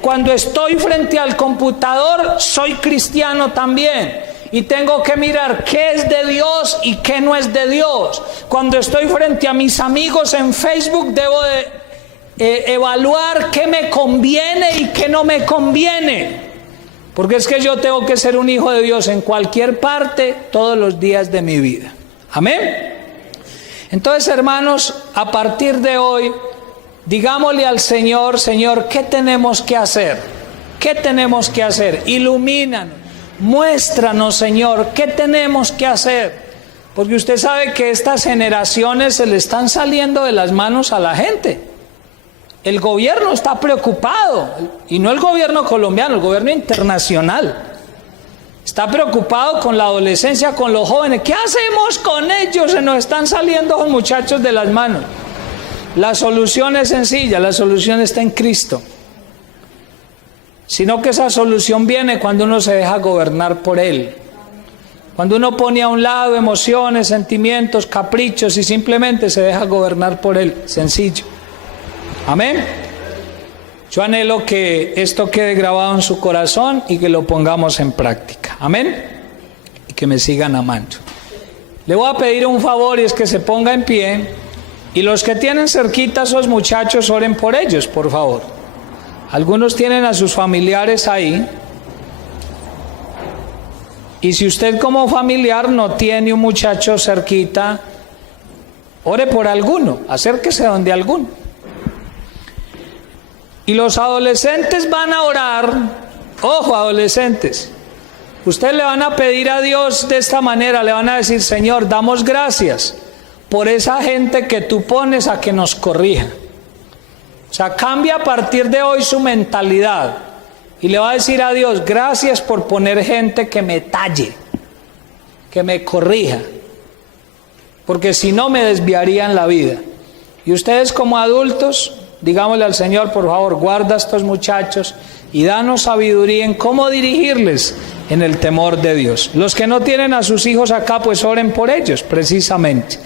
Cuando estoy frente al computador, soy cristiano también. Y tengo que mirar qué es de Dios y qué no es de Dios. Cuando estoy frente a mis amigos en Facebook, debo de evaluar qué me conviene y qué no me conviene. Porque es que yo tengo que ser un hijo de Dios en cualquier parte, todos los días de mi vida. Amén. Entonces, hermanos, a partir de hoy, digámosle al Señor, Señor, ¿qué tenemos que hacer? ¿Qué tenemos que hacer? Ilumínanos, muéstranos, Señor, ¿qué tenemos que hacer? Porque usted sabe que estas generaciones se le están saliendo de las manos a la gente. El gobierno está preocupado, y no el gobierno colombiano, el gobierno internacional. Está preocupado con la adolescencia, con los jóvenes. ¿Qué hacemos con ellos? Se nos están saliendo los muchachos de las manos. La solución es sencilla, la solución está en Cristo. Sino que esa solución viene cuando uno se deja gobernar por Él. Cuando uno pone a un lado emociones, sentimientos, caprichos y simplemente se deja gobernar por Él. Sencillo. Amén. Yo anhelo que esto quede grabado en su corazón y que lo pongamos en práctica. Amén. Y que me sigan amando. Le voy a pedir un favor y es que se ponga en pie y los que tienen cerquita a esos muchachos oren por ellos, por favor. Algunos tienen a sus familiares ahí. Y si usted como familiar no tiene un muchacho cerquita, ore por alguno, acérquese donde alguno. Y los adolescentes van a orar, ojo adolescentes, ustedes le van a pedir a Dios de esta manera, le van a decir: Señor, damos gracias por esa gente que tú pones a que nos corrija. O sea, cambia a partir de hoy su mentalidad y le va a decir a Dios: gracias por poner gente que me talle, que me corrija, porque si no me desviaría en la vida. Y ustedes como adultos, digámosle al Señor: por favor, guarda a estos muchachos y danos sabiduría en cómo dirigirles en el temor de Dios. Los que no tienen a sus hijos acá, pues oren por ellos precisamente.